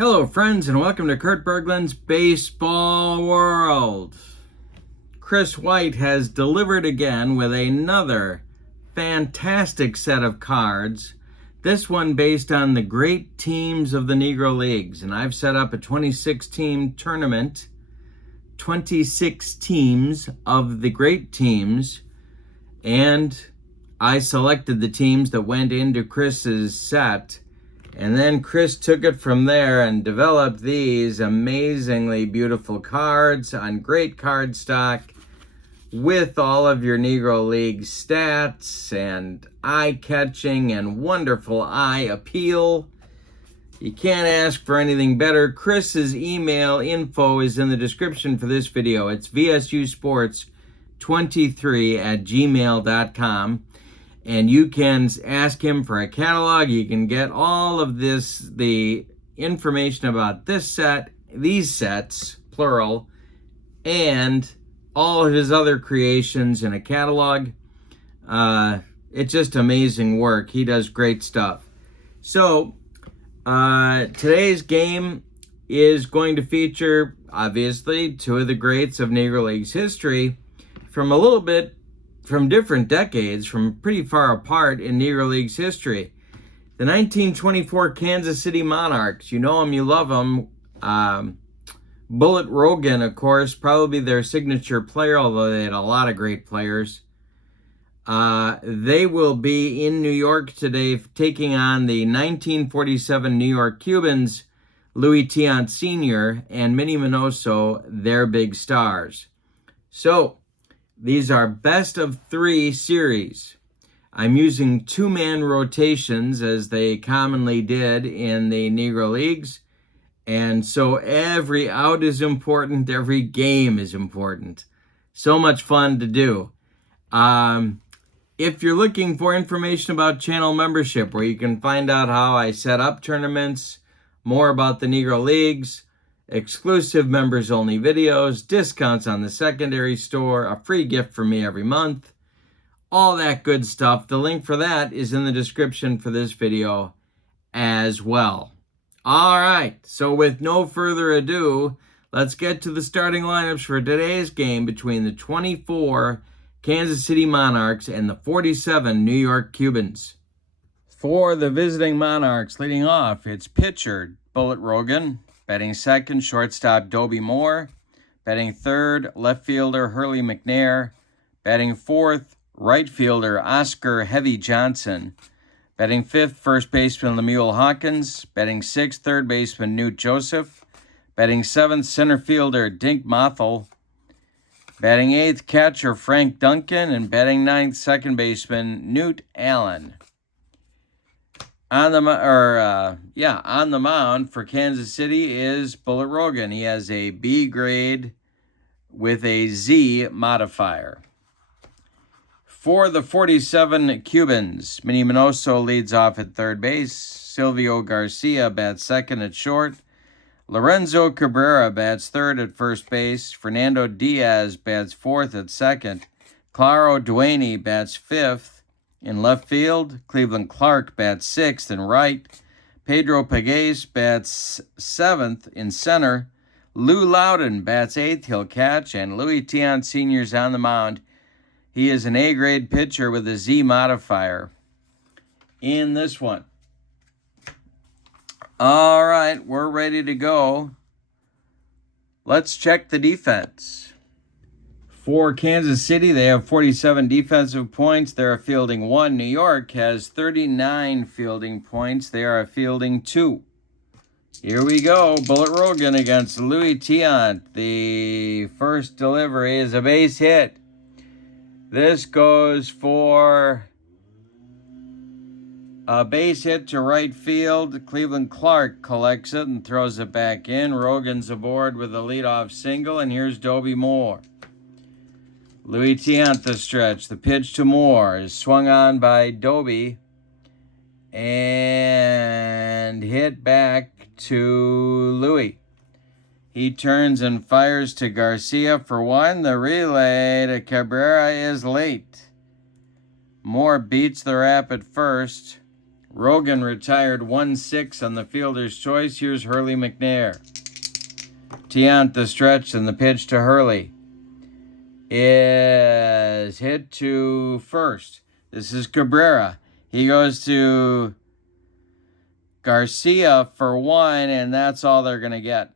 Hello, friends, and welcome to Kurt Berglund's Baseball World. Chris White has delivered again with another fantastic set of cards. This one based on the great teams of the Negro Leagues. And I've set up a 26-team tournament, 26 teams of the great teams. And I selected the teams that went into Chris's set. And then Chris took it from there and developed these amazingly beautiful cards on great card stock with all of your Negro League stats and eye-catching and wonderful eye appeal. You can't ask for anything better. Chris's email info is in the description for this video. It's vsusports23@gmail.com. And you can ask him for a catalog. You can get all of this, the information about this set, these sets, plural, and all of his other creations in a catalog. It's just amazing work. He does great stuff. So, today's game is going to feature, obviously, two of the greats of Negro Leagues history from different decades, from pretty far apart in Negro Leagues history. The 1924 Kansas City Monarchs, you know them, you love them. Bullet Rogan, of course, probably their signature player, although they had a lot of great players. They will be in New York today taking on the 1947 New York Cubans, Louis Tiant Sr. and Minnie Minoso, their big stars. So, these are best of 3 series. I'm using 2-man rotations as they commonly did in the Negro Leagues. And so every out is important, every game is important. So much fun to do. If you're looking for information about channel membership, where you can find out how I set up tournaments, more about the Negro Leagues, exclusive members-only videos, discounts on the secondary store, a free gift from me every month, all that good stuff. The link for that is in the description for this video as well. All right, so with no further ado, let's get to the starting lineups for today's game between the 24 Kansas City Monarchs and the 47 New York Cubans. For the visiting Monarchs, leading off, it's pitcher Bullet Rogan. Batting second, shortstop Dobie Moore. Batting third, left fielder Hurley McNair. Batting fourth, right fielder Oscar Heavy Johnson. Batting fifth, first baseman Lemuel Hawkins. Batting sixth, third baseman Newt Joseph. Batting seventh, center fielder Dink Mothel. Batting eighth, catcher Frank Duncan. And batting ninth, second baseman Newt Allen. On the mound for Kansas City is Bullet Rogan. He has a B grade with a Z modifier. For the 47 Cubans, Minnie Minoso leads off at third base. Silvio Garcia bats second at short. Lorenzo Cabrera bats third at first base. Fernando Diaz bats fourth at second. Claro Duaney bats fifth in left field. Cleveland Clark bats sixth in right. Pedro Pegues bats seventh in center. Lou Loudon bats eighth, he'll catch. And Louis Tiant Sr.'s on the mound. He is an A-grade pitcher with a Z modifier in this one. All right, we're ready to go. Let's check the defense. For Kansas City, they have 47 defensive points. They're fielding 1. New York has 39 fielding points. They are fielding 2. Here we go. Bullet Rogan against Louis Tiant. The first delivery is a base hit. This goes for a base hit to right field. Cleveland Clark collects it and throws it back in. Rogan's aboard with a leadoff single, and here's Dobie Moore. Louis Tiant the stretch. The pitch to Moore is swung on by Dobie and hit back to Louis. He turns and fires to Garcia for one. The relay to Cabrera is late. Moore beats the rap at first. Rogan retired 1-6 on the fielder's choice. Here's Hurley McNair. Tiant the stretch, and the pitch to Hurley is hit to first. This is Cabrera. He goes to Garcia for 1, and that's all they're going to get.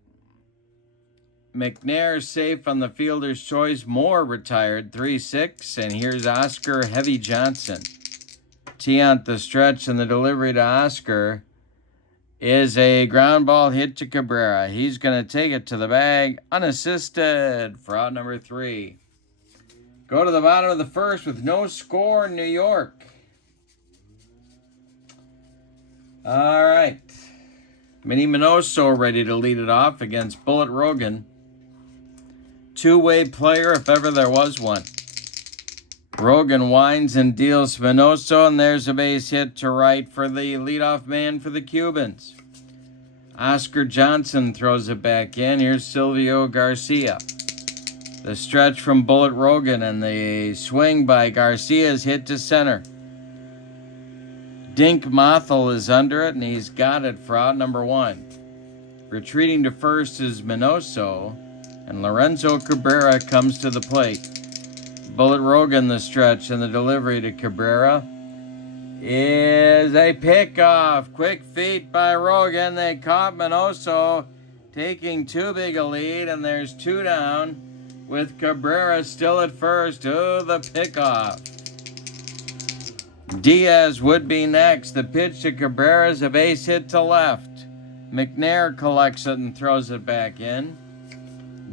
McNair safe on the fielder's choice. Moore retired 3-6, and here's Oscar Heavy Johnson. Tiant the stretch, and the delivery to Oscar is a ground ball hit to Cabrera. He's going to take it to the bag unassisted for out number 3. Go to the bottom of the first with no score, New York. All right. Minnie Minoso ready to lead it off against Bullet Rogan. Two-way player if ever there was one. Rogan winds and deals Minoso, and there's a base hit to right for the leadoff man for the Cubans. Oscar Johnson throws it back in. Here's Silvio Garcia. The stretch from Bullet Rogan, and the swing by Garcia is hit to center. Dink Mothel is under it, and he's got it for out number 1. Retreating to first is Minoso, and Lorenzo Cabrera comes to the plate. Bullet Rogan the stretch, and the delivery to Cabrera is a pickoff. Quick feet by Rogan. They caught Minoso taking too big a lead, and there's 2 down with Cabrera still at first. Oh, the pickoff. Diaz would be next. The pitch to Cabrera is a base hit to left. McNair collects it and throws it back in.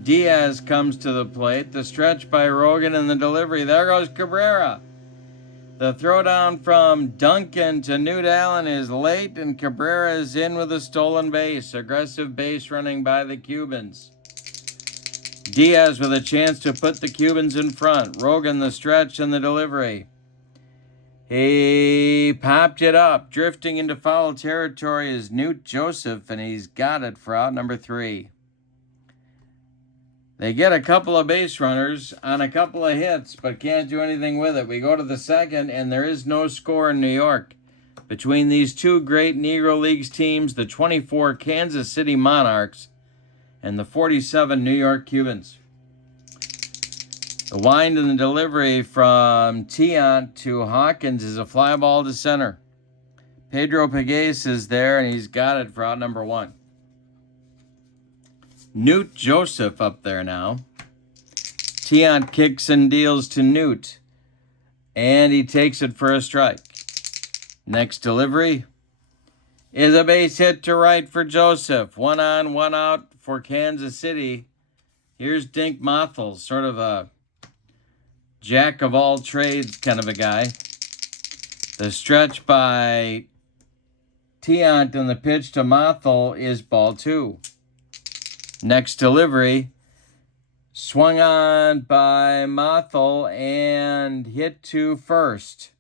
Diaz comes to the plate. The stretch by Rogan, and the delivery. There goes Cabrera. The throwdown from Duncan to Newt Allen is late, and Cabrera is in with a stolen base. Aggressive base running by the Cubans. Diaz with a chance to put the Cubans in front. Rogan the stretch, and the delivery. He popped it up. Drifting into foul territory is Newt Joseph, and he's got it for out number 3. They get a couple of base runners on a couple of hits, but can't do anything with it. We go to the second, and there is no score in New York. Between these two great Negro Leagues teams, the 24 Kansas City Monarchs and the 47 New York Cubans. The wind and the delivery from Tiant to Hawkins is a fly ball to center. Pedro Pegues is there, and he's got it for out number 1. Newt Joseph up there now. Tiant kicks and deals to Newt, and he takes it for a strike. Next delivery is a base hit to right for Joseph. 1 on, 1 out for Kansas City. Here's Dink Mothel, sort of a jack of all trades kind of a guy. The stretch by Tiant and the pitch to Mothel is ball 2. Next delivery, swung on by Mothel and hit to first.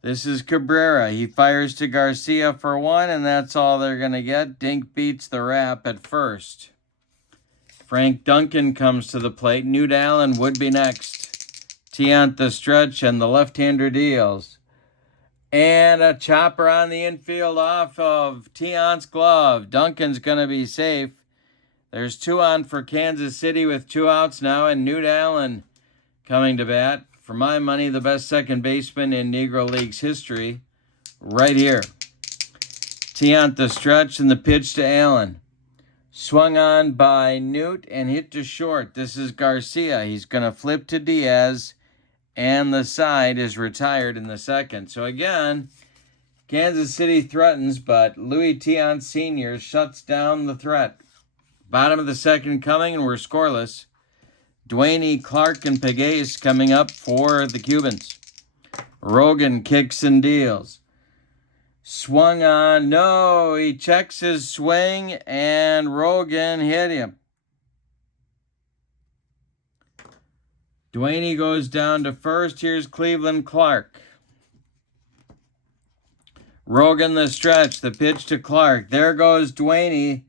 This is Cabrera. He fires to Garcia for 1, and that's all they're going to get. Dink beats the wrap at first. Frank Duncan comes to the plate. Newt Allen would be next. Tiant the stretch, and the left-hander deals. And a chopper on the infield off of Tiant's glove. Duncan's going to be safe. There's 2 on for Kansas City with 2 outs now, and Newt Allen coming to bat. For my money, the best second baseman in Negro Leagues history, right here. Tiant the stretch, and the pitch to Allen. Swung on by Newt and hit to short. This is Garcia. He's going to flip to Diaz, and the side is retired in the second. So again, Kansas City threatens, but Louis Tiant Sr. shuts down the threat. Bottom of the second coming, and we're scoreless. Duaney, Clark, and Pegues coming up for the Cubans. Rogan kicks and deals. Swung on. No, he checks his swing, and Rogan hit him. Duaney goes down to first. Here's Cleveland Clark. Rogan the stretch. The pitch to Clark. There goes Duaney.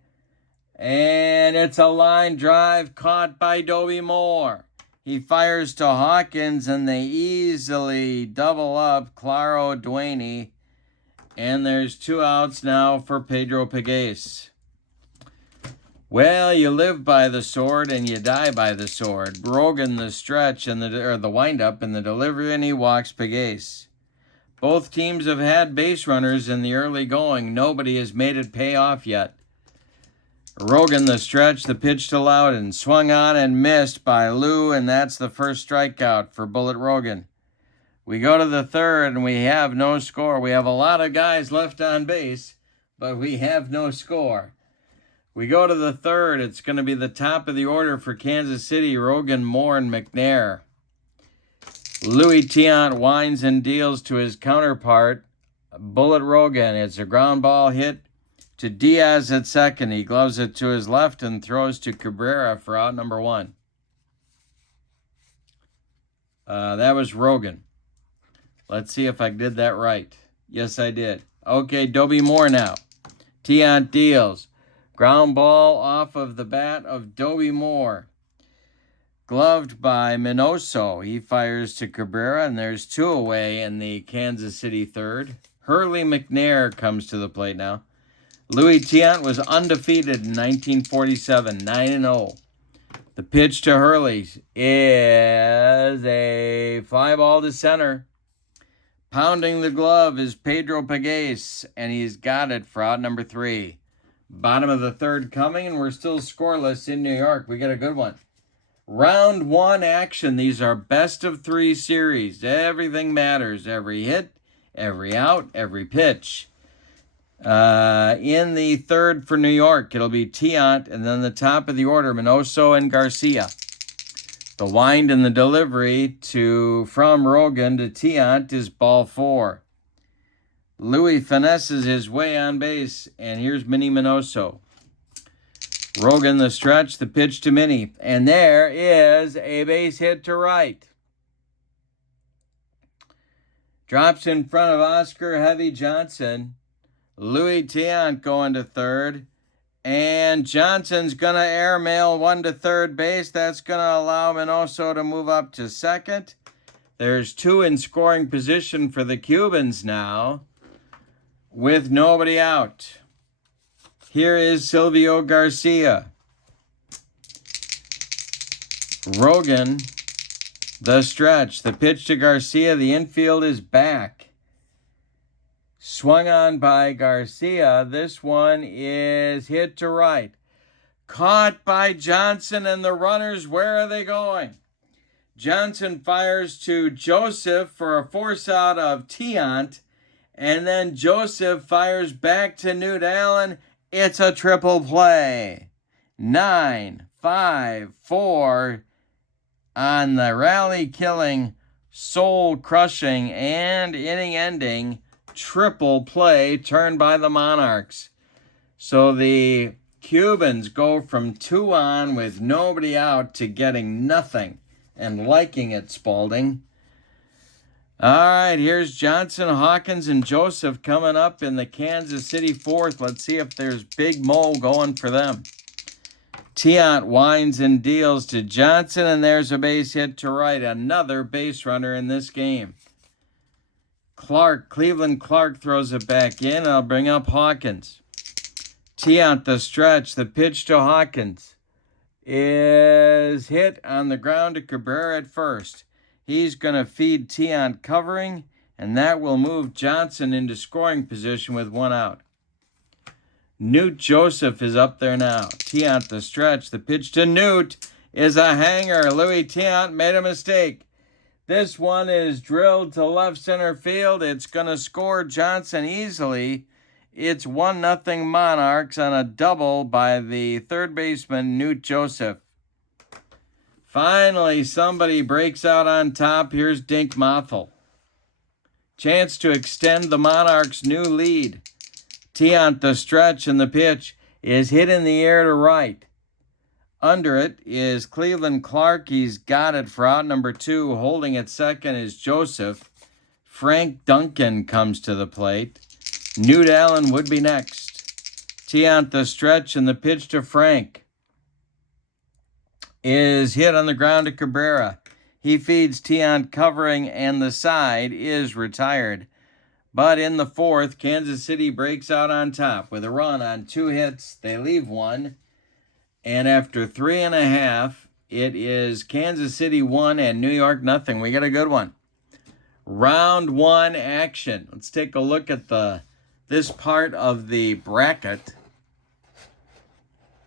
And it's a line drive caught by Dobie Moore. He fires to Hawkins, and they easily double up Claro Duaney. And there's 2 outs now for Pedro Pegues. Well, you live by the sword and you die by the sword. Rogan the stretch and the windup and the delivery, and he walks Pegues. Both teams have had base runners in the early going. Nobody has made it pay off yet. Rogan the stretch, the pitch to Loudon, swung on and missed by Lou, and that's the first strikeout for Bullet Rogan. We go to the third, and we have no score. We have a lot of guys left on base, but we have no score. We go to the third. It's going to be the top of the order for Kansas City, Rogan, Moore, and McNair. Louis Tiant winds and deals to his counterpart, Bullet Rogan. It's a ground ball hit to Diaz at second. He gloves it to his left and throws to Cabrera for out number 1. That was Rogan. Let's see if I did that right. Yes, I did. Okay, Dobie Moore now. Tiant deals. Ground ball off of the bat of Dobie Moore. Gloved by Minoso. He fires to Cabrera, and there's 2 away in the Kansas City third. Hurley McNair comes to the plate now. Louis Tiant was undefeated in 1947, 9-0. The pitch to Hurley is a fly ball to center. Pounding the glove is Pedro Pegues, and he's got it for out number 3. Bottom of the third coming, and we're still scoreless in New York. We got a good one. Round 1 action. These are best of 3 series. Everything matters. Every hit, every out, every pitch. In the third for New York, it'll be Tiant, and then the top of the order, Minoso and Garcia. The wind and the delivery from Rogan to Tiant is ball 4. Louis finesses his way on base, and here's Minnie Minoso. Rogan the stretch, the pitch to Minnie, and there is a base hit to right. Drops in front of Oscar Heavy Johnson. Louis Tiant going to third, and Johnson's going to airmail 1 to third base. That's going to allow Minoso to move up to second. There's 2 in scoring position for the Cubans now, with nobody out. Here is Silvio Garcia. Rogan, the stretch, the pitch to Garcia. The infield is back. Swung on by Garcia. This one is hit to right. Caught by Johnson, and the runners, where are they going? Johnson fires to Joseph for a force out of Tiant, and then Joseph fires back to Newt Allen. It's a triple play. 9-5-4 on the rally-killing, soul-crushing, and inning-ending triple play turned by the Monarchs. So the Cubans go from 2 on with nobody out to getting nothing and liking it, Spalding. All right, here's Johnson, Hawkins, and Joseph coming up in the Kansas City fourth. Let's see if there's Big Mo going for them. Tiant winds and deals to Johnson, and there's a base hit to right. Another base runner in this game. Cleveland Clark throws it back in. I'll bring up Hawkins. Tiant the stretch. The pitch to Hawkins is hit on the ground to Cabrera at first. He's going to feed Tiant covering, and that will move Johnson into scoring position with 1 out. Newt Joseph is up there now. Tiant the stretch. The pitch to Newt is a hanger. Louis Tiant made a mistake. This one is drilled to left center field. It's going to score Johnson easily. It's 1-0 Monarchs on a double by the third baseman, Newt Joseph. Finally, somebody breaks out on top. Here's Dink Mothel. Chance to extend the Monarchs' new lead. Tiant the stretch, and the pitch is hit in the air to right. Under it is Cleveland Clark. He's got it for out number 2. Holding at second is Joseph. Frank Duncan comes to the plate. Newt Allen would be next. Tiant the stretch, and the pitch to Frank is hit on the ground to Cabrera. He feeds Tiant covering, and the side is retired. But in the fourth, Kansas City breaks out on top with a run on 2 hits. They leave 1. And after 3.5, it is Kansas City 1 and New York nothing. We got a good one. Round 1 action. Let's take a look at this part of the bracket.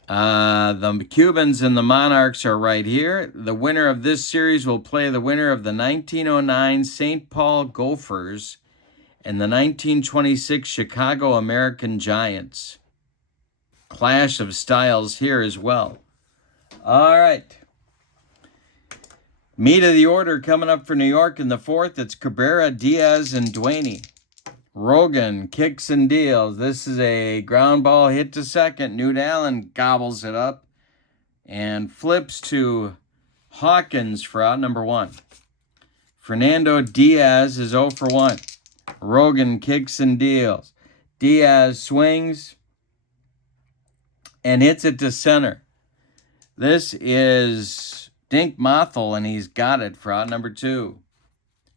The Cubans and the Monarchs are right here. The winner of this series will play the winner of the 1909 St. Paul Gophers and the 1926 Chicago American Giants. Clash of styles here as well. All right. Meat of the order coming up for New York in the fourth. It's Cabrera, Diaz, and Duaney. Rogan kicks and deals. This is a ground ball hit to second. Newt Allen gobbles it up and flips to Hawkins for out number 1. Fernando Diaz is 0 for 1. Rogan kicks and deals. Diaz swings and hits it to center. This is Dink Mothel, and he's got it for out number 2.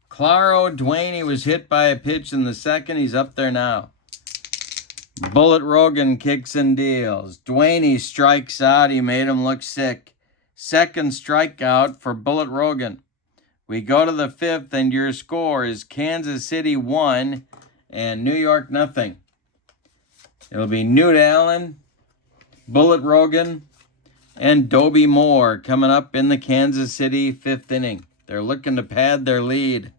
Claro Duaney was hit by a pitch in the second. He's up there now. Bullet Rogan kicks and deals. Duaney strikes out. He made him look sick. Second strikeout for Bullet Rogan. We go to the fifth, and your score is Kansas City 1 and New York nothing. It'll be Newt Allen, Bullet Rogan, and Dobie Moore coming up in the Kansas City 5th inning. They're looking to pad their lead.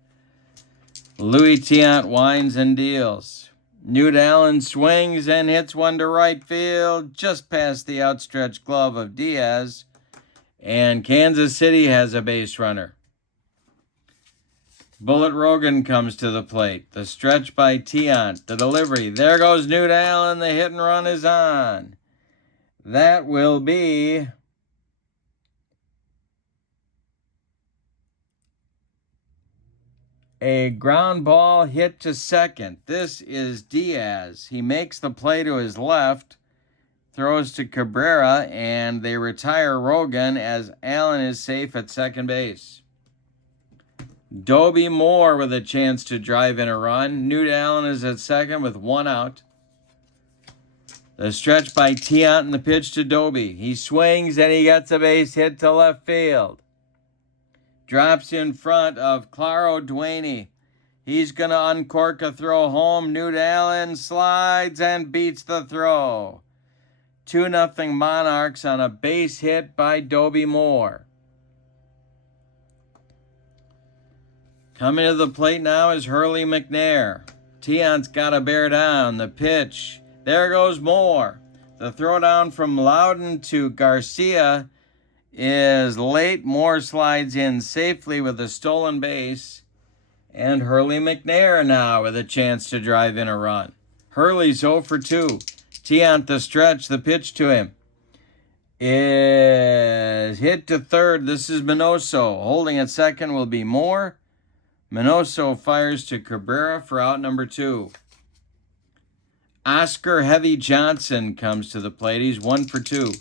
Louis Tiant winds and deals. Newt Allen swings and hits one to right field, just past the outstretched glove of Diaz. And Kansas City has a base runner. Bullet Rogan comes to the plate. The stretch by Tiant. The delivery. There goes Newt Allen. The hit and run is on. That will be a ground ball hit to second. This is Diaz. He makes the play to his left, throws to Cabrera, and they retire Rogan as Allen is safe at second base. Dobie Moore with a chance to drive in a run. Newt Allen is at second with 1 out. The stretch by Tiant and the pitch to Dobie. He swings and he gets a base hit to left field. Drops in front of Claro Duaney. He's going to uncork a throw home. Newt Allen slides and beats the throw. 2-0 Monarchs on a base hit by Dobie Moore. Coming to the plate now is Hurley McNair. Tiant's got to bear down. The pitch. There goes Moore. The throw down from Loudon to Garcia is late. Moore slides in safely with a stolen base. And Hurley McNair now with a chance to drive in a run. Hurley's 0 for 2. Tiant the stretch, the pitch to him is hit to third. This is Minoso. Holding at second will be Moore. Minoso fires to Cabrera for out number 2. Oscar Heavy Johnson comes to the plate. He's 1 for 2.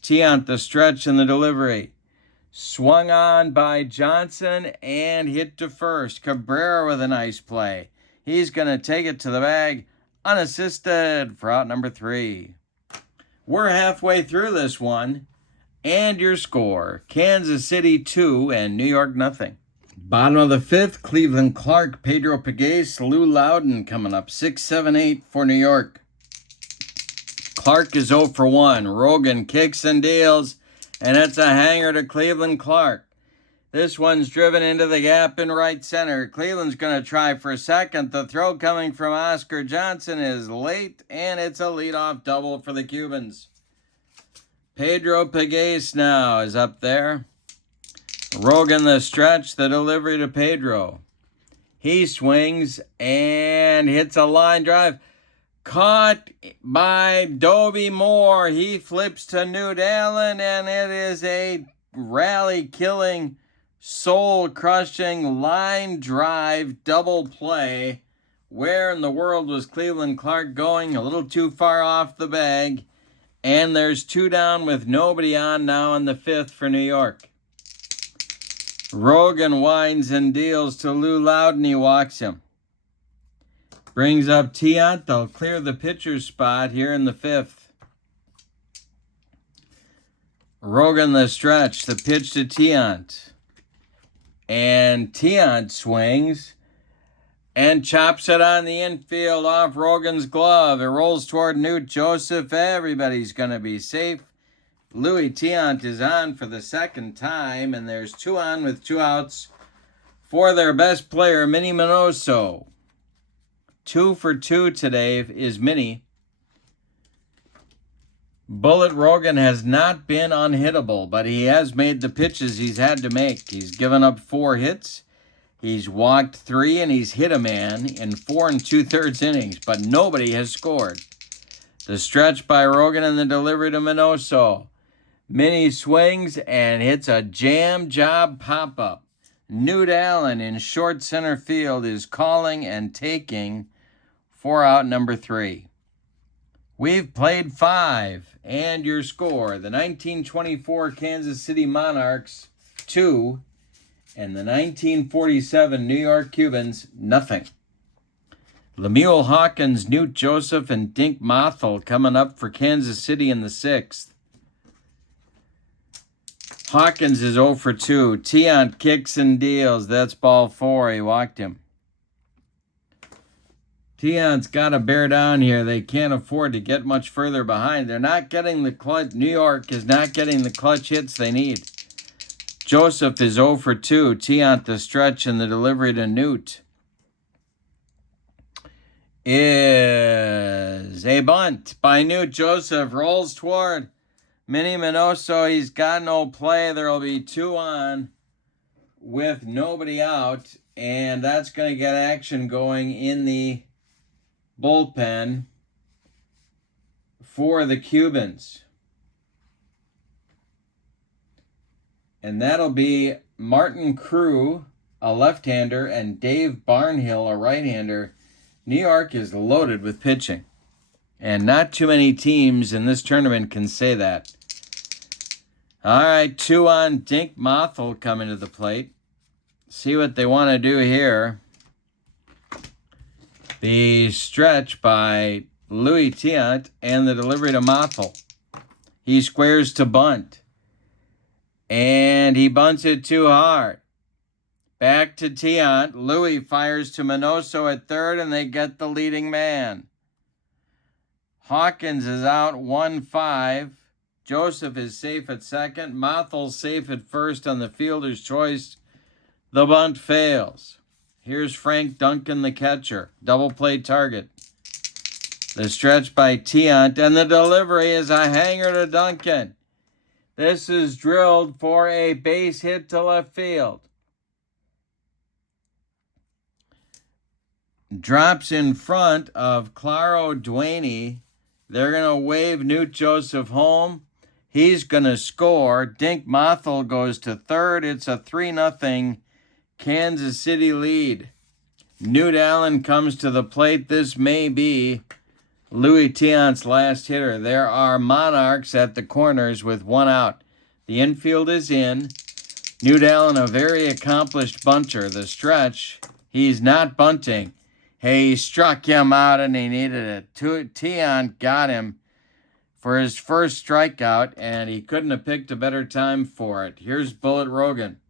Tiant the stretch and the delivery. Swung on by Johnson and hit to first. Cabrera with a nice play. He's going to take it to the bag unassisted for out number 3. We're halfway through this one. And your score, Kansas City 2 and New York nothing. Bottom of the 5th, Cleveland Clark, Pedro Pegues, Lou Loudon coming up. 6-7-8 for New York. Clark is 0 for 1. Rogan kicks and deals, and it's a hanger to Cleveland Clark. This one's driven into the gap in right center. Cleveland's going to try for second. The throw coming from Oscar Johnson is late, and it's a leadoff double for the Cubans. Pedro Pegues now is up there. Rogan the stretch, the delivery to Pedro. He swings and hits a line drive. Caught by Dobie Moore. He flips to Newt Allen, and it is a rally-killing, soul-crushing line drive double play. Where in the world was Cleveland Clark going? A little too far off the bag. And there's 2 down with nobody on now in the 5th for New York. Rogan winds and deals to Lou Loudon. He walks him. Brings up Tiant. They'll clear the pitcher's spot here in the 5th. Rogan the stretch. The pitch to Tiant. And Tiant swings and chops it on the infield off Rogan's glove. It rolls toward Newt Joseph. Everybody's going to be safe. Louis Tiant is on for the 2nd time, and there's 2 on with 2 outs for their best player, Minnie Minoso. 2 for 2 today is Minnie. Bullet Rogan has not been unhittable, but he has made the pitches he's had to make. He's given up 4 hits. He's walked 3, and he's hit a man in 4 2/3 innings, but nobody has scored. The stretch by Rogan and the delivery to Minoso. Minnie swings and hits a jam job pop-up. Newt Allen in short center field is calling and taking for out number 3. We've played 5, and your score, the 1924 Kansas City Monarchs, 2, and the 1947 New York Cubans, nothing. Lemuel Hawkins, Newt Joseph, and Dink Mothel coming up for Kansas City in the 6th. Hawkins is 0 for 2. Tiant kicks and deals. That's ball 4. He walked him. Tiant's got to bear down here. They can't afford to get much further behind. They're not getting the clutch. New York is not getting the clutch hits they need. Joseph is 0 for 2. Tiant the stretch and the delivery to Newt is a bunt by Newt Joseph. Rolls toward Minnie Minoso. He's got no play. There will be 2 on with nobody out, and that's going to get action going in the bullpen for the Cubans. And that'll be Martin Crew, a left-hander, and Dave Barnhill, a right-hander. New York is loaded with pitching, and not too many teams in this tournament can say that. All right, 2 on. Dink Mothel coming to the plate. See what they want to do here. The stretch by Louis Tiant and the delivery to Mothel. He squares to bunt. And he bunts it too hard. Back to Tiant. Louis fires to Minoso at 3rd, and they get the leading man. Hawkins is out 1-5. Joseph is safe at 2nd. Mothel's safe at 1st on the fielder's choice. The bunt fails. Here's Frank Duncan, the catcher. Double play target. The stretch by Tiant, and the delivery is a hanger to Duncan. This is drilled for a base hit to left field. Drops in front of Claro Duaney. They're going to wave Newt Joseph home. He's going to score. Dink Mothel goes to 3rd. It's a 3-0 Kansas City lead. Newt Allen comes to the plate. This may be Louis Tiant's last hitter. There are Monarchs at the corners with 1 out. The infield is in. Newt Allen, a very accomplished bunter. The stretch, he's not bunting. He struck him out and he needed it. Tiant got him for his first strikeout, and he couldn't have picked a better time for it. Here's Bullet Rogan.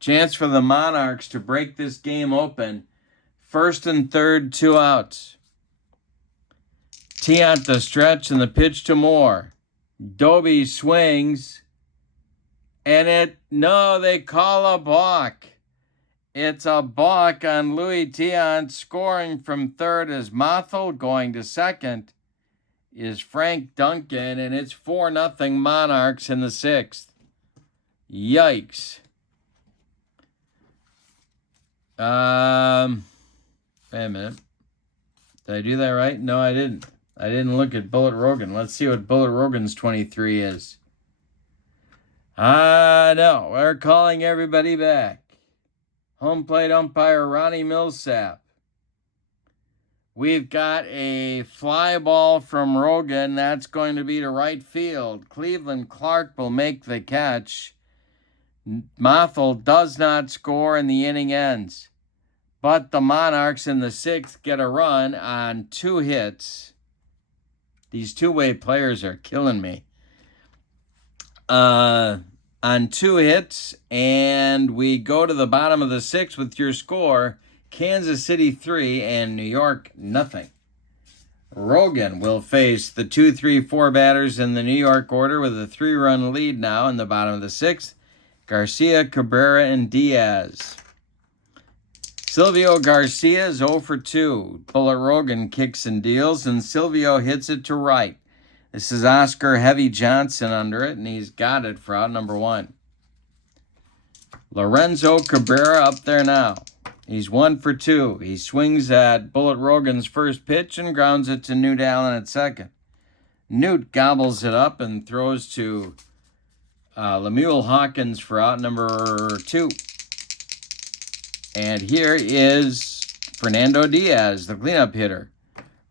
Chance for the Monarchs to break this game open. 1st and 3rd, 2 outs. Tiant the stretch and the pitch to Moore. Doby swings. And they call a balk. It's a balk on Louis Tiant. Scoring from 3rd is Mothel. Going to 2nd is Frank Duncan. And it's 4-0 Monarchs in the 6th. Yikes. Wait a minute. Did I do that right? No, I didn't. I didn't look at Bullet Rogan. Let's see what Bullet Rogan's 23 is. No. We're calling everybody back. Home plate umpire Ronnie Millsap. We've got a fly ball from Rogan. That's going to be to right field. Cleveland Clark will make the catch. Mothel does not score, and the inning ends. But the Monarchs in the 6th get a run on 2 hits. These two-way players are killing me. On 2 hits, and we go to the bottom of the 6th with your score. Kansas City 3 and New York nothing. Rogan will face the 2, 3, 4 batters in the New York order with a 3-run lead now in the bottom of the 6th. Garcia, Cabrera, and Diaz. Silvio Garcia is 0 for 2. Bullet Rogan kicks and deals, and Silvio hits it to right. This is Oscar Heavy Johnson under it, and he's got it for out number 1. Lorenzo Cabrera up there now. He's 1 for 2. He swings at Bullet Rogan's first pitch and grounds it to Newt Allen at second. Newt gobbles it up and throws to Lemuel Hawkins for out number 2. And here is Fernando Diaz, the cleanup hitter.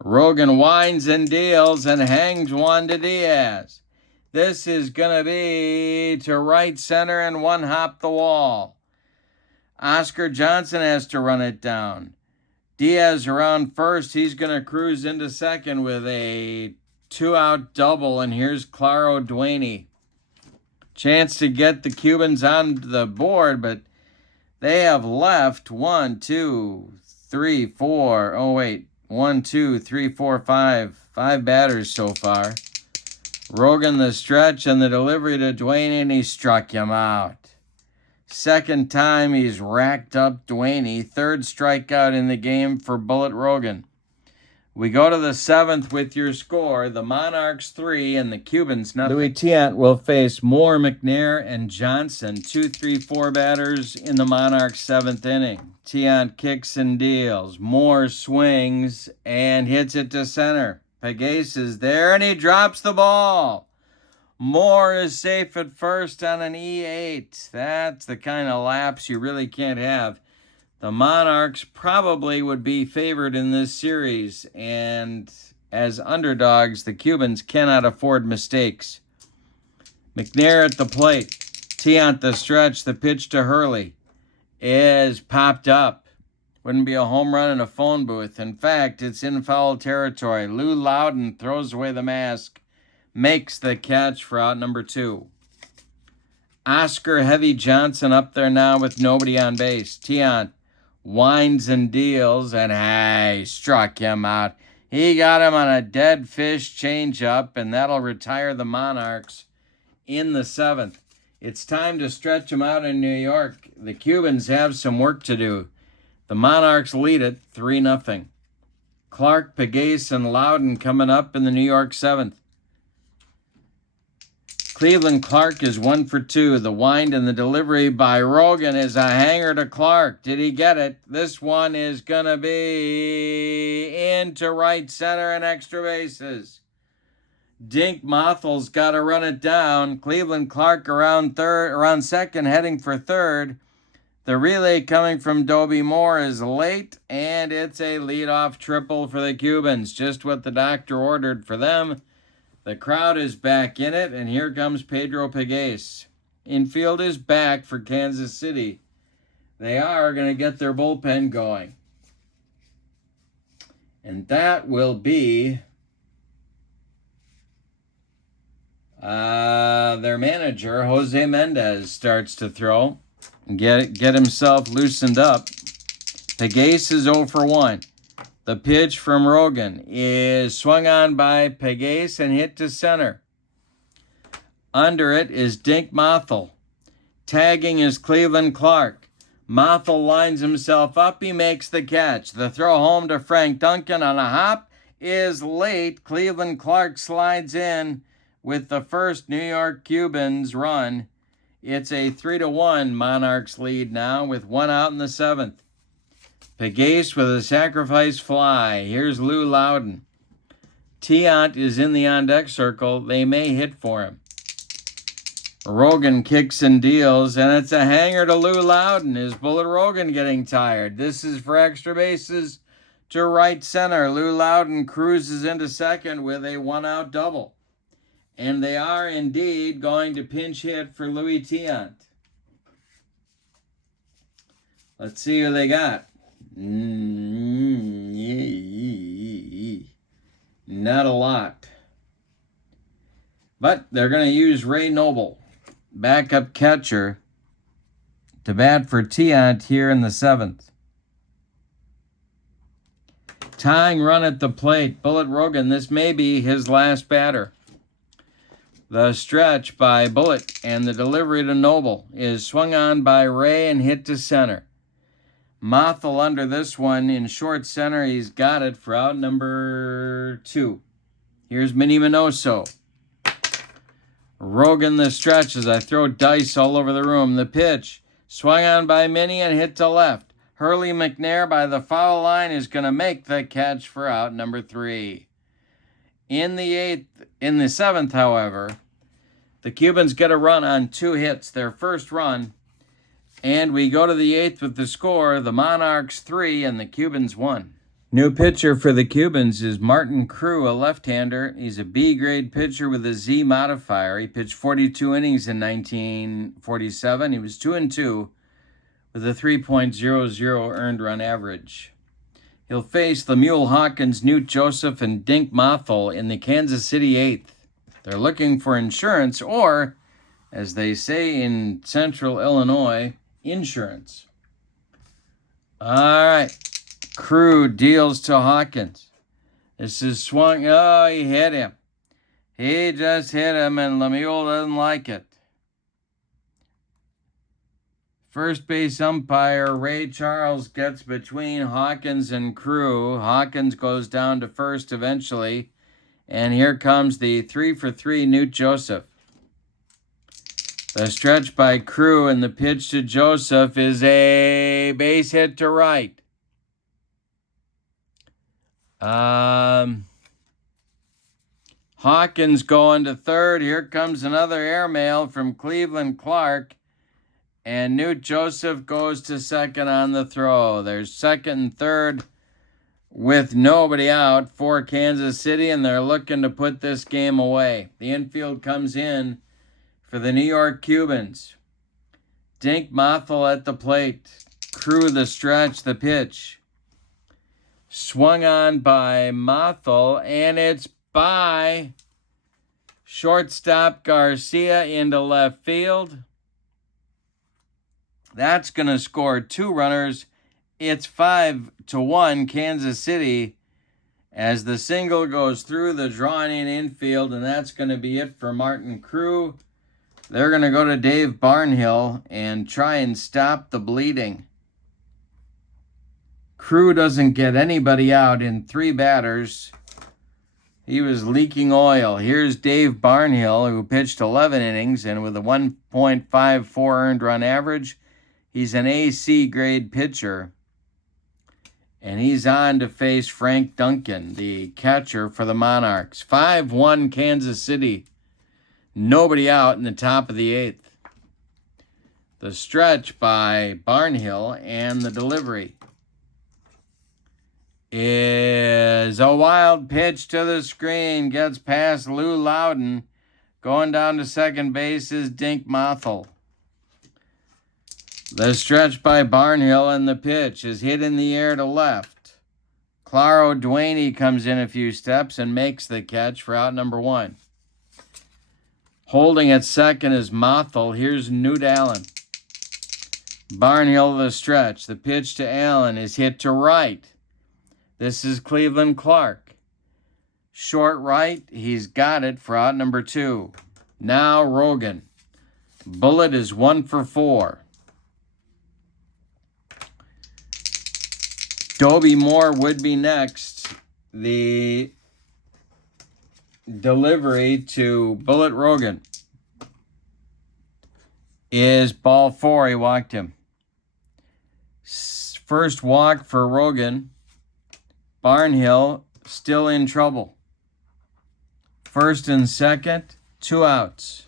Rogan winds and deals and hangs one to Diaz. This is going to be to right center and 1 hop the wall. Oscar Johnson has to run it down. Diaz around first. He's going to cruise into second with a 2-out double. And here's Claro Duaney. Chance to get the Cubans on the board, but they have left 1, 2, 3, 4. Oh, wait. 1, 2, 3, 4, 5. 5 batters so far. Rogan the stretch and the delivery to Duaney, and he struck him out. Second time he's racked up Duaney. 3rd strikeout in the game for Bullet Rogan. We go to the 7th with your score. The Monarchs 3 and the Cubans nothing. Louis Tiant will face Moore, McNair, and Johnson. 2, 3, 4 batters in the Monarchs' 7th inning. Tiant kicks and deals. Moore swings and hits it to center. Pegues is there and he drops the ball. Moore is safe at first on an E8. That's the kind of lapse you really can't have. The Monarchs probably would be favored in this series, and as underdogs, the Cubans cannot afford mistakes. McNair at the plate. Tiant the stretch. The pitch to Hurley is popped up. Wouldn't be a home run in a phone booth. In fact, it's in foul territory. Lou Loudon throws away the mask. Makes the catch for out number 2. Oscar Heavy Johnson up there now with nobody on base. Tiant winds and deals, and hey, struck him out. He got him on a dead fish changeup, and that'll retire the Monarchs in the 7th. It's time to stretch them out in New York. The Cubans have some work to do. The Monarchs lead it 3-0. Clark, Pegues, and Loudon coming up in the New York 7th. Cleveland Clark is 1 for 2. The wind and the delivery by Rogan is a hanger to Clark. Did he get it? This one is going to be into right center and extra bases. Dink Mothel's got to run it down. Cleveland Clark around second, heading for third. The relay coming from Dobie Moore is late, and it's a leadoff triple for the Cubans. Just what the doctor ordered for them. The crowd is back in it, and here comes Pedro Pegues. Infield is back for Kansas City. They are going to get their bullpen going. And that will be their manager, Jose Mendez, starts to throw and get himself loosened up. Pegues is 0 for 1. The pitch from Rogan is swung on by Pegues and hit to center. Under it is Dink Mothel. Tagging is Cleveland Clark. Mothel lines himself up. He makes the catch. The throw home to Frank Duncan on a hop is late. Cleveland Clark slides in with the first New York Cubans run. It's a 3-1 Monarchs lead now with 1 out in the 7th. Pegues with a sacrifice fly. Here's Lou Loudon. Tiant is in the on-deck circle. They may hit for him. Rogan kicks and deals, and it's a hanger to Lou Loudon. Is Bullet Rogan getting tired? This is for extra bases to right center. Lou Loudon cruises into second with a 1-out double. And they are indeed going to pinch hit for Louis Tiant. Let's see who they got. Not a lot. But they're going to use Ray Noble, backup catcher, to bat for Tiant here in the 7th. Tying run at the plate, Bullet Rogan. This may be his last batter. The stretch by Bullet and the delivery to Noble is swung on by Ray and hit to center. Mothel under this one in short center. He's got it for out number 2. Here's Minnie Minoso. Rogan the stretch as I throw dice all over the room. The pitch swung on by Minnie and hit to left. Hurley McNair by the foul line is going to make the catch for out number 3. In the 7th, however, the Cubans get a run on 2 hits, their first run, and we go to the 8th with the score, the Monarchs 3 and the Cubans 1. New pitcher for the Cubans is Martin Crew, a left-hander. He's a B-grade pitcher with a Z modifier. He pitched 42 innings in 1947. He was 2-2 with a 3.00 earned run average. He'll face Lemuel Hawkins, Newt Joseph, and Dink Mothel in the Kansas City 8th. They're looking for insurance, or, as they say in central Illinois, insurance. All right. Crew deals to Hawkins. This is swung. Oh, he hit him. He just hit him, and Lemuel doesn't like it. First base umpire Ray Charles gets between Hawkins and Crew. Hawkins goes down to first eventually. And here comes the 3-for-3 Newt Joseph. The stretch by Crew and the pitch to Joseph is a base hit to right. Hawkins going to third. Here comes another airmail from Cleveland Clark. And Newt Joseph goes to second on the throw. There's second and third with nobody out for Kansas City, and they're looking to put this game away. The infield comes in for the New York Cubans. Dink Mothel at the plate. Crew the stretch, the pitch. Swung on by Mothel, and it's by shortstop Garcia into left field. That's going to score 2 runners. It's 5-1 Kansas City as the single goes through the drawn-in infield, and that's going to be it for Martin Crew. They're going to go to Dave Barnhill and try and stop the bleeding. Crew doesn't get anybody out in 3 batters. He was leaking oil. Here's Dave Barnhill, who pitched 11 innings, and with a 1.54 earned run average, he's an AC grade pitcher. And he's on to face Frank Duncan, the catcher for the Monarchs. 5-1 Kansas City. Nobody out in the top of the 8th. The stretch by Barnhill and the delivery is a wild pitch to the screen. Gets past Lou Loudon. Going down to second base is Dink Mothel. The stretch by Barnhill and the pitch is hit in the air to left. Claro Duaney comes in a few steps and makes the catch for out number 1. Holding at second is Mothel. Here's Newt Allen. Barnhill the stretch. The pitch to Allen is hit to right. This is Cleveland Clark. Short right. He's got it for out number 2. Now Rogan. Bullet is 1 for 4. Dobie Moore would be next. The delivery to Bullet Rogan is ball 4. He walked him. First walk for Rogan. Barnhill still in trouble. First and second, 2 outs.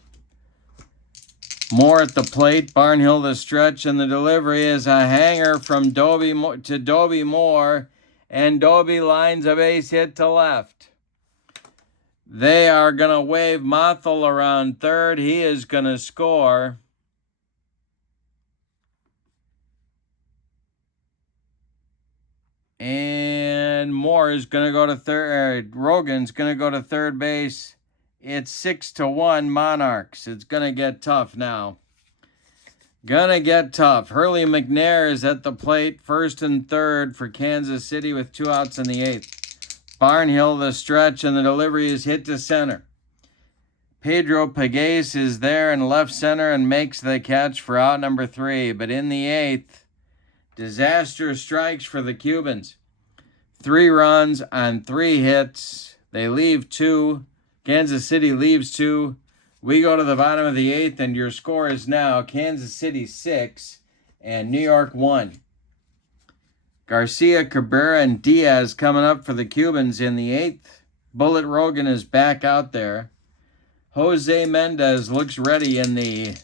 Moore at the plate, Barnhill the stretch, and the delivery is a hanger from Dobie to Dobie Moore, and Dobie lines a base hit to left. They are going to wave Mothel around third. He is going to score. And Moore is going to go to third. Rogan's going to go to third base. It's 6-1 Monarchs. It's going to get tough now. Gonna get tough. Hurley McNair is at the plate, first and third for Kansas City with 2 outs in the 8th. Barnhill, the stretch, and the delivery is hit to center. Pedro Pegues is there in left center and makes the catch for out number 3. But in the 8th, disaster strikes for the Cubans. 3 runs on 3 hits. They leave 2. Kansas City leaves 2. We go to the bottom of the 8th, and your score is now Kansas City 6 and New York 1. Garcia, Cabrera, and Diaz coming up for the Cubans in the 8th. Bullet Rogan is back out there. Jose Mendez looks ready in the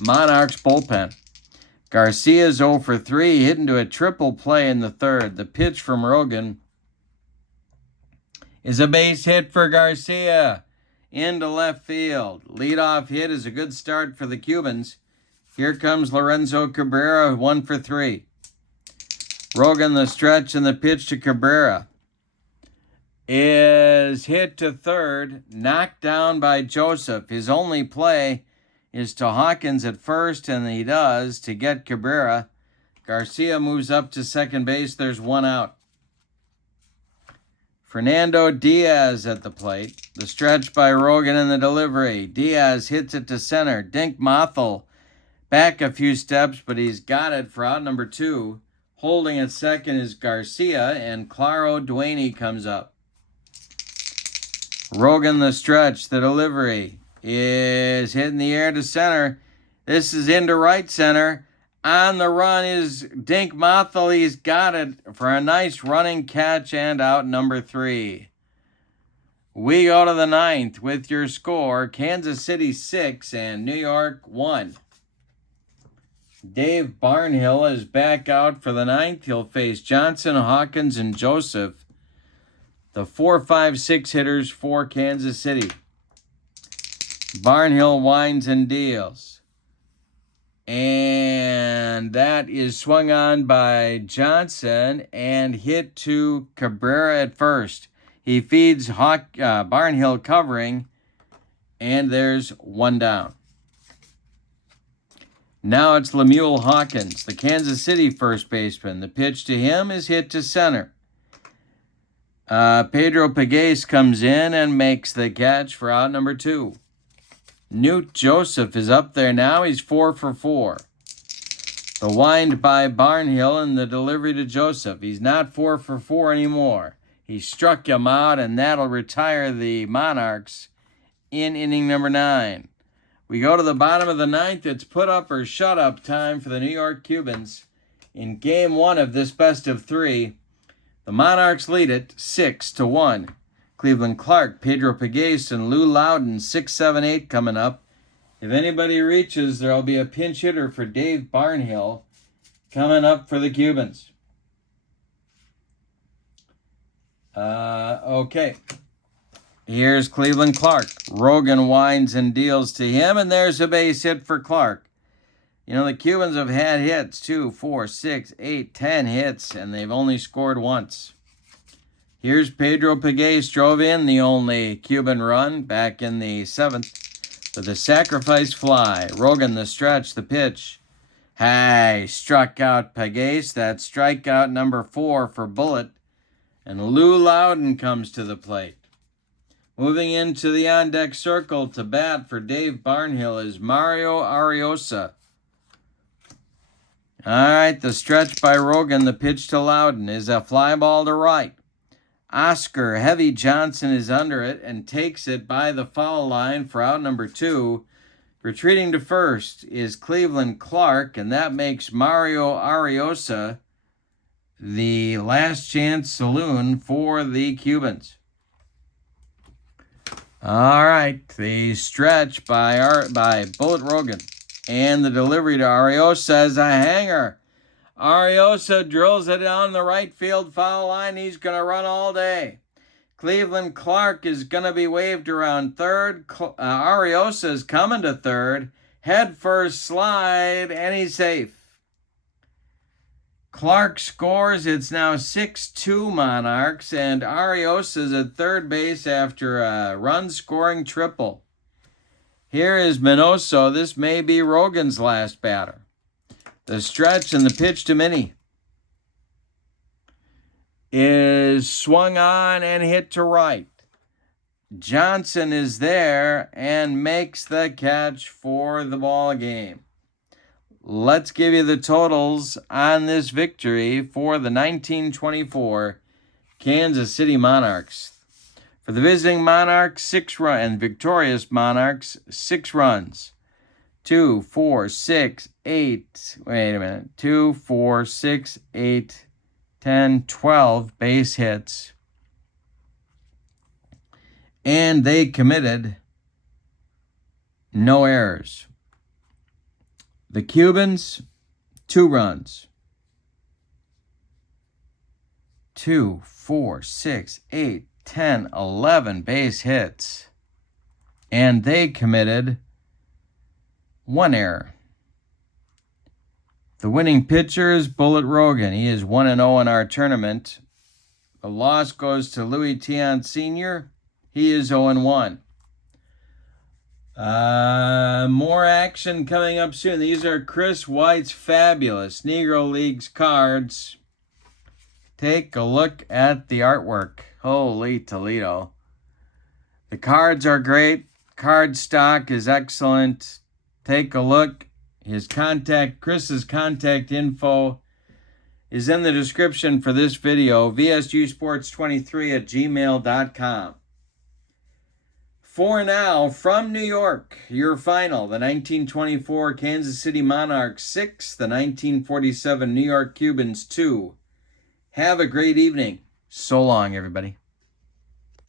Monarchs bullpen. Garcia's 0 for 3, hit into a triple play in the 3rd. The pitch from Rogan is a base hit for Garcia into left field. Leadoff hit is a good start for the Cubans. Here comes Lorenzo Cabrera, 1 for 3. Rogan the stretch, and the pitch to Cabrera is hit to third, knocked down by Joseph. His only play is to Hawkins at first, and he does to get Cabrera. Garcia moves up to second base. There's 1 out. Fernando Diaz at the plate. The stretch by Rogan and the delivery. Diaz hits it to center. Dink Mothel back a few steps, but he's got it for out number 2. Holding at second is Garcia, and Claro Duaney comes up. Rogan the stretch. The delivery is hit in the air to center. This is into right center. On the run is Dink Mothel. He's got it for a nice running catch and out number 3. We go to the 9th with your score, Kansas City 6 and New York 1. Dave Barnhill is back out for the 9th. He'll face Johnson, Hawkins, and Joseph, the 4-5-6 hitters for Kansas City. Barnhill winds and deals. And that is swung on by Johnson and hit to Cabrera at first. He feeds Barnhill covering, and there's 1 down. Now it's Lemuel Hawkins, the Kansas City first baseman. The pitch to him is hit to center. Pedro Pegues comes in and makes the catch for out number 2. Newt Joseph is up there now. He's 4 for 4. The wind by Barnhill and the delivery to Joseph. He's not 4 for 4 anymore. He struck him out, and that'll retire the Monarchs in inning number 9. We go to the bottom of the 9th. It's put up or shut up time for the New York Cubans in game 1 of this best of 3. The Monarchs lead it 6-1. Cleveland Clark, Pedro Pegues, and Lou Loudon, 6, 7, 8 coming up. If anybody reaches, there'll be a pinch hitter for Dave Barnhill coming up for the Cubans. Okay. Here's Cleveland Clark. Rogan winds and deals to him, and there's a base hit for Clark. You know, the Cubans have had hits, 2, 4, 6, 8, 10 hits, and they've only scored once. Here's Pedro Pegues, drove in the only Cuban run back in the 7th with a sacrifice fly. Rogan the stretch, the pitch. Hey, struck out Pegues. That's strikeout number 4 for Bullet. And Lou Loudon comes to the plate. Moving into the on-deck circle to bat for Dave Barnhill is Mario Ariosa. All right, the stretch by Rogan, the pitch to Loudon is a fly ball to right. Oscar Heavy Johnson is under it and takes it by the foul line for out number 2. Retreating to first is Cleveland Clark, and that makes Mario Ariosa the last chance saloon for the Cubans. All right, the stretch by Bullet Rogan and the delivery to Ariosa is a hanger. Ariosa drills it down the right field foul line. He's going to run all day. Cleveland Clark is going to be waved around third. Ariosa is coming to third. Head first slide, and he's safe. Clark scores. It's now 6-2 Monarchs, and Ariosa's at third base after a run-scoring triple. Here is Minoso. This may be Rogan's last batter. The stretch and the pitch to Minnie is swung on and hit to right. Johnson is there and makes the catch for the ball game. Let's give you the totals on this victory for the 1924 Kansas City Monarchs. For the visiting Monarchs, 6 runs, and victorious Monarchs, 6 runs. 2, 4, 6, 8, wait a minute, 2, 4, 6, 8, 10, 12 base hits. And they committed no errors. The Cubans, 2 runs. 2, 4, 6, 8, 10, 11 base hits. And they committed 1 error. The winning pitcher is Bullet Rogan. He is 1-0 in our tournament. The loss goes to Louis Tiant Sr. He is 0-1. More action coming up soon. These are Chris White's fabulous Negro Leagues cards. Take a look at the artwork. Holy Toledo. The cards are great. Card stock is excellent. Take a look. Chris's contact info is in the description for this video. vsusports23@gmail.com. For now, from New York, your final, the 1924 Kansas City Monarchs 6, the 1947 New York Cubans 2. Have a great evening. So long, everybody.